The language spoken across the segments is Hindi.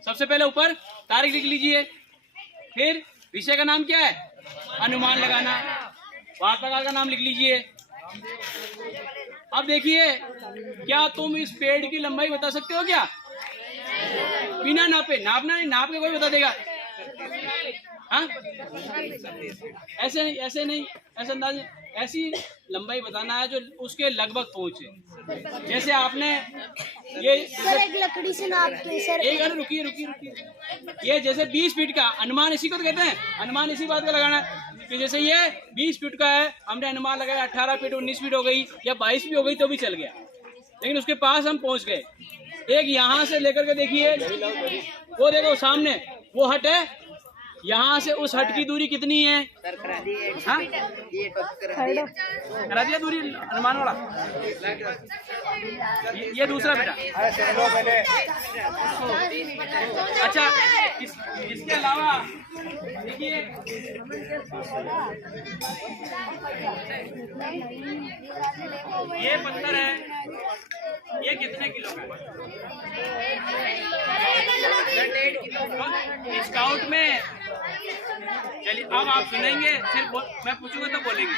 सबसे पहले ऊपर तारीख लिख लीजिए, फिर विषय का नाम क्या है, अनुमान लगाना, वार्ताकार का नाम लिख लीजिए। अब देखिए, क्या तुम इस पेड़ की लंबाई बता सकते हो क्या? बिना नापे, नापना नहीं, नाप के कोई बता देगा? हाँ, ऐसे नहीं, ऐसे नहीं, ऐसे अंदाज, ऐसी लंबाई बताना है जो उसके लगभग पहुंचे। जैसे आपने ये सर एक लकड़ी से नापते हैं सर। एक रुकिए रुकिए रुकिए, ये जैसे 20 फीट का अनुमान, इसी को तो कहते हैं अनुमान, इसी बात का लगाना है कि जैसे ये 20 फीट का है, हमने अनुमान लगाया 18 फीट 19 फीट हो गई या 22 भी हो गई तो भी चल गया, लेकिन उसके पास हम पहुंच गए। एक यहाँ से लेकर के देखिए, वो देखो सामने वो हट है, यहाँ से उस हट की दूरी कितनी है? हाँ? करा दिया दूरी अनुमान वाला। ये दूसरा बेटा। अच्छा, इसके अलावा देखिए, ये पत्थर है, ये कितने किलो का है? स्काउट में, चलिए अब आप सुनेंगे, सिर्फ मैं पूछूंगा तो बोलेंगे।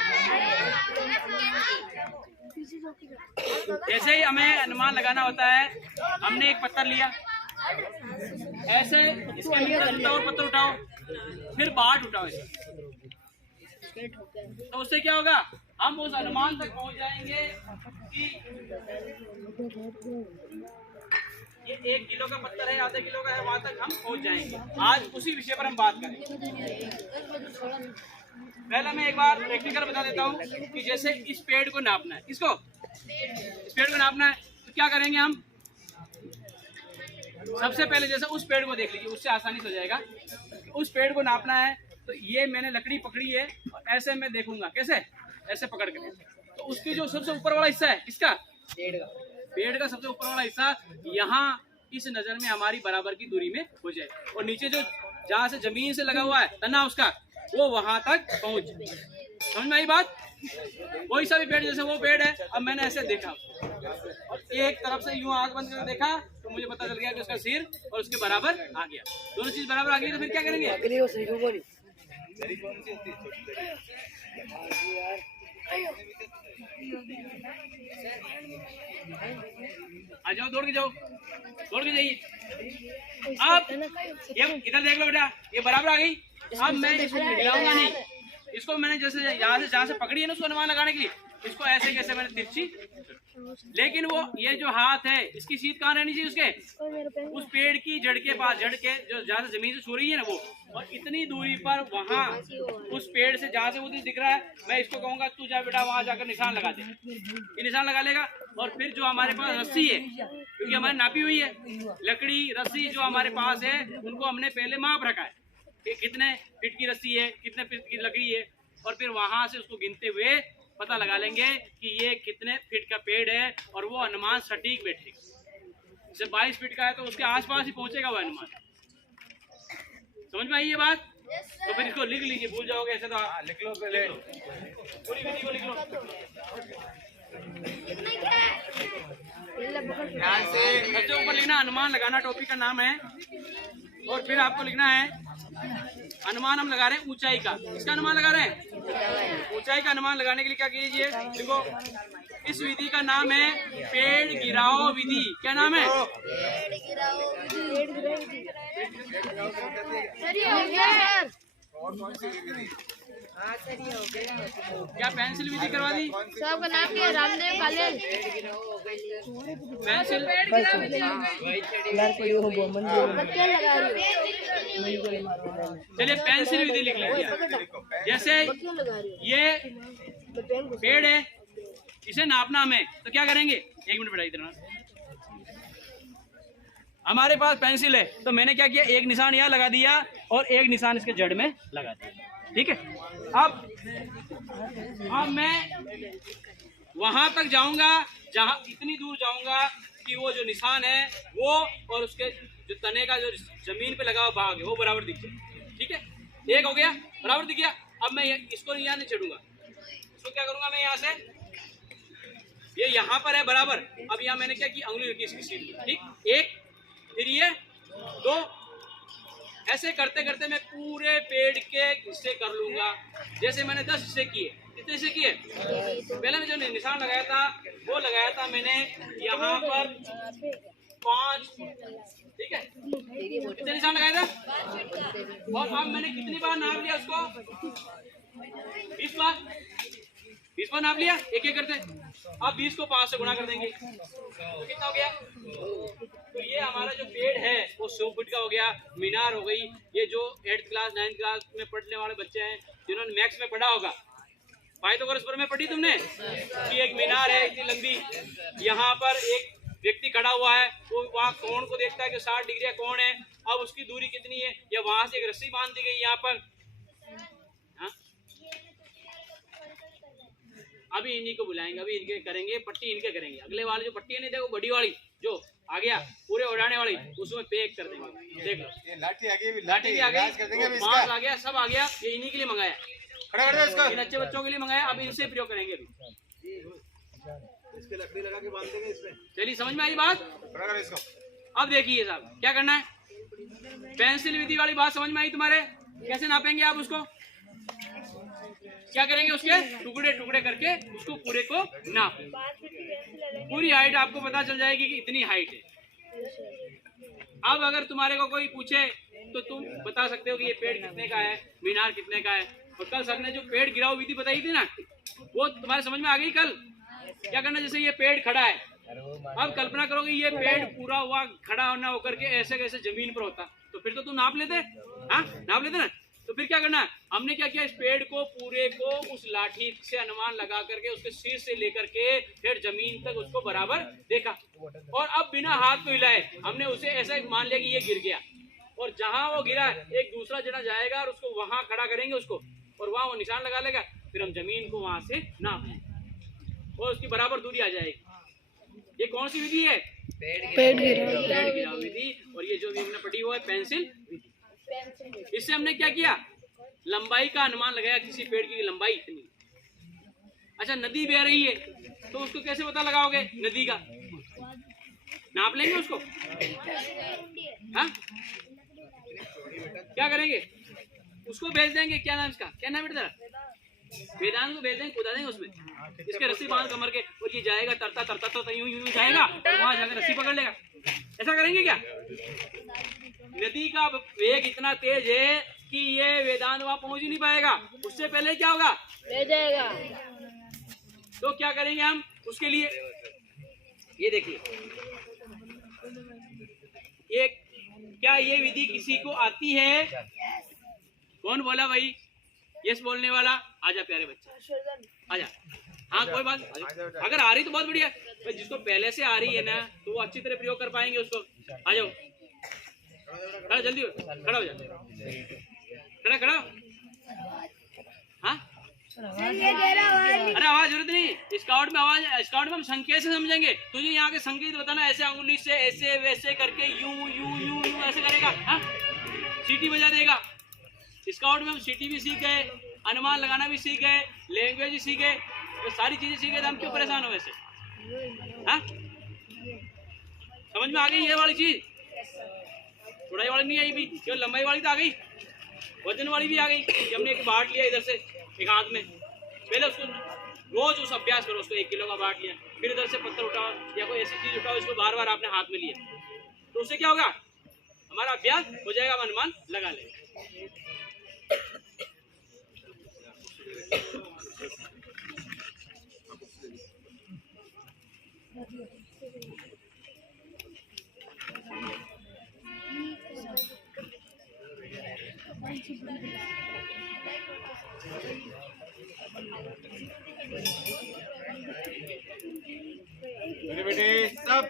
जैसे ही हमें अनुमान लगाना होता है, हमने एक पत्थर लिया, ऐसे इसके नीचे और पत्थर उठाओ, फिर बाट उठाओ इसे, तो उससे क्या होगा, हम उस अनुमान तक पहुंच जाएंगे कि ये 1 किलो का पत्थर है, आधे किलो का है, वहां तक हम पहुंच जाएंगे। आज उसी विषय पर हम बात करेंगे। पहले मैं एक बार प्रैक्टिकल बता देता हूँ कि जैसे इस पेड़ को नापना है, इसको, इस पेड़ को नापना है, तो क्या करेंगे हम? सबसे पहले जैसे उस पेड़ को देख लीजिए, उससे आसानी से हो जाएगा। उस पेड़ को नापना है तो ये मैंने लकड़ी पकड़ी है और ऐसे मैं देखूंगा, कैसे, ऐसे पकड़ के, तो उसकी जो सबसे ऊपर वाला हिस्सा है, इसका पेड़ का सबसे ऊपर वाला हिस्सा यहाँ इस नजर में हमारी बराबर की दूरी में हो जाए, और नीचे जो जहाँ से जमीन से लगा हुआ है तना उसका, वो वहां तक पहुंच जाए। समझ में आई बात? कोई सा भी पेड़, जैसे वो पेड़ है, अब मैंने ऐसे देखा और एक तरफ से यूं आंख बंद करके देखा तो मुझे पता चल गया कि उसका सिर और उसके बराबर आ गया, दोनों चीज बराबर आ गई, तो फिर क्या करेंगे? आ जाओ, दौड़ के जाओ, दौड़ के जाइए। अब ये इधर देख लो बेटा, ये बराबर आ गई। अब मैं इसको हिलाऊंगा नहीं, इसको मैंने जैसे यहाँ से जहाँ से पकड़ी है ना उसको अनुमान लगाने के लिए, इसको ऐसे कैसे मैंने तिरछी, लेकिन वो ये जो हाथ है इसकी सीध कहाँ रहनी चाहिए? उसके उस पेड़ की जड़ के पास, जड़ के जो जहाँ से जमीन से छू रही है ना वो, और इतनी दूरी पर वहाँ उस पेड़ से जहाँ से वो दिख रहा है, मैं इसको कहूँगा तू जा बेटा वहाँ जाकर निशान लगा दे। ये निशान लगा लेगा, और फिर जो हमारे पास रस्सी है, क्योंकि हमारी नापी हुई है लकड़ी, रस्सी जो हमारे पास है उनको हमने पहले माप रखा है कि कितने फीट की रस्सी है, कितने फीट की लकड़ी है, और फिर वहाँ से उसको गिनते हुए पता लगा लेंगे कि ये कितने फीट का पेड़ है, और वो अनुमान सटीक बैठेगा। जैसे 22 फीट का है तो उसके आसपास ही पहुंचेगा वो अनुमान। समझ में आई ये बात? तो फिर इसको लिख लीजिए, भूल जाओगे ऐसे तो लिख लो, पहले पूरी विधि को लिख लो। सबसे ऊपर लिखना अनुमान लगाना, टॉपिक का नाम है, और फिर आपको लिखना है अनुमान हम लगा रहे हैं ऊंचाई का। इसका अनुमान लगा रहे हैं ऊंचाई का। अनुमान लगाने के लिए क्या कीजिए, देखो इस विधि का नाम है पेड़ गिराओ विधि। क्या नाम है? क्या पेंसिल विधि करवा दी? सबका नाम क्या? रामदेव कालेल। पेंसिल चलिए पेंसिल विधि लिख लीजिए। जैसे ये पेड़ है, इसे नापना हमें, तो क्या करेंगे? 1 मिनट बेटा इधर, हमारे पास पेंसिल है तो मैंने क्या किया, एक निशान यहाँ लगा दिया और एक निशान इसके जड़ में लगा दिया। ठीक है, अब मैं वहां तक जाऊंगा जहां इतनी दूर जाऊंगा कि वो जो निशान है वो और उसके जो तने का जो जमीन पे लगा हुआ भाग है वो बराबर दिख जाए। ठीक है, एक हो गया, बराबर दिख गया। अब मैं इसको यहाँ नहीं चढ़ूंगा, इसको क्या करूंगा मैं, यहाँ से ये यहाँ पर है बराबर। अब यहाँ मैंने क्या की, अंगुली रखी इसकी सीधी। ठीक, एक, फिर ये तो ऐसे करते करते मैं पूरे पेड़ के हिस्से कर लूंगा। जैसे मैंने 10 हिस्से किए, कितने हिस्से किए? पहले मैं जो निशान लगाया था वो लगाया था मैंने यहाँ पर 5, ठीक है, कितने निशान लगाया था? और अब मैंने कितनी बार नाप लिया उसको? 20 बार, 20 बार नाप लिया एक एक करते। अब 20 को 5 से गुणा कर देंगे तो कितना हो गया? तो ये हमारा जो पेड़ है वो 100 फीट का हो गया, मीनार हो गई। ये जो 8th क्लास 9th क्लास में पढ़ने वाले बच्चे हैं जिन्होंने मैथ्स में पढ़ा होगा, पाइथागोरस में पढ़ी तुमने कि एक मीनार है इतनी लंबी, यहाँ पर एक व्यक्ति खड़ा हुआ है, वो वहाँ कोण को देखता है कि 60 डिग्री कोण है, अब उसकी दूरी कितनी है, या वहां से एक रस्सी बांध दी गई यहाँ पर। हाँ? अभी इन्हीं को बुलाएंगे, अभी इनके करेंगे, पट्टी इनके करेंगे। अगले वाले जो पट्टी है नहीं, देखो बड़ी वाली जो आ गया पूरे उड़ाने वाली, उसमें पैक कर देंगे। देख लो ये लाठी आ गई, लाठी भी आ गई, बांस आ गया, सब आ गया। ये इन्हीं के लिए मंगाया, खड़ा कर दो इसको। इन अच्छे बच्चों के लिए मंगाया। अब इनसे प्रयोग करेंगे अभी। इसके लकड़ी लगा के बांध देंगे इसमें। चलिए समझ में आई बात? खड़ा कर इसको। अब देखिए साहब क्या करना है, पेंसिल विधि वाली बात समझ में आई तुम्हारे? कैसे नापेंगे आप उसको? क्या करेंगे, उसके टुकड़े टुकड़े करके उसको पूरे को नाप, पूरी हाइट आपको पता चल जाएगी कि इतनी हाइट है। अब अगर तुम्हारे को कोई पूछे तो तुम बता सकते हो कि ये पेड़ कितने का है, मीनार कितने का है। और कल सर ने जो पेड़ गिराव विधि बताई थी ना, वो तुम्हारे समझ में आ गई। कल क्या करना, जैसे ये पेड़ खड़ा है, अब कल्पना करो कि ये पेड़ पूरा हुआ खड़ा होना होकर के ऐसे कैसे जमीन पर होता, तो फिर तो तुम नाप लेते। हाँ नाप लेते ना। तो फिर क्या करना है, हमने क्या किया, इस पेड़ को पूरे को उस लाठी से अनुमान लगा करके उसके सिर से लेकर के फिर जमीन तक उसको बराबर देखा, और अब बिना हाथ को हिलाए हमने उसे ऐसा मान लिया कि ये गिर गया, और जहां वो गिरा एक दूसरा जना जाएगा और उसको वहां खड़ा करेंगे उसको, और वहां वो निशान लगा लेगा। फिर हम जमीन को वहां से नाप लेंगे और उसकी बराबर दूरी आ जाएगी। ये कौन सी विधि है? पेड़ गिराव विधि। और ये जो भी हमने पढ़ी हुआ है पेंसिल विधि। इससे हमने क्या किया, लंबाई का अनुमान लगाया, किसी पेड़ की लंबाई इतनी। अच्छा नदी बह रही है तो उसको कैसे पता लगाओगे? नदी का नाप लेंगे उसको। हाँ क्या करेंगे, उसको भेज देंगे। क्या नाम इसका, क्या नाम बेटा? वेदांत को भेज देंगे, कूदा देंगे उसमें, इसके रस्सी बांध कमर के, और ये जाएगा तरता तरता तो यूं यूं जाएगा, वहां जाकर रस्सी पकड़ लेगा। ऐसा करेंगे क्या? नदी का वेग इतना तेज है कि ये वेदांत वहां पहुंच ही नहीं पाएगा, उससे पहले क्या होगा, ले जाएगा। तो क्या करेंगे हम उसके लिए, ये देखिए, ये क्या ये विधि किसी को आती है? कौन बोला भाई? यस बोलने वाला, आजा प्यारे बच्चे आजा। हाँ कोई बात, अगर आ रही तो बहुत बढ़िया, जिसको पहले से आ रही है ना तो वो अच्छी तरह प्रयोग कर पाएंगे उसको। आ जाओ, खड़ा जल्दी खड़ा हो जा, खड़ा खड़ा। हाँ अरे आवाज जरूरत नहीं, स्काउट में आवाज, स्काउट में हम संकेत से समझेंगे। तुझे यहाँ के संकेत बताना, ऐसे अंगुली से ऐसे वैसे करके यूं यूं यूं यूं ऐसे करेगा। हाँ सीटी बजा देगा। स्काउट में हम सीटी भी सीख गए, अनुमान लगाना भी सीख गए, लैंग्वेज भी सीख गए, तो सारी चीजें सीख गए, तो हम क्यों परेशान हो वैसे? हाँ समझ में आ गई ये वाली चीज? चौड़ाई वाली नहीं आई भी, केवल लंबाई वाली तो आ गई, वजन वाली भी आ गई। हमने एक बाट लिया इधर से एक हाथ में, पहले उसको रोज उस अभ्यास करो, उसको 1 किलो का बाट लिया, फिर इधर से पत्थर उठाओ या कोई ऐसी चीज उठाओ, इसको बार बार आपने हाथ में लिया, तो उससे क्या होगा, हमारा अभ्यास हो जाएगा, हम अनुमान लगा लेंगे। मेरे बेटे सब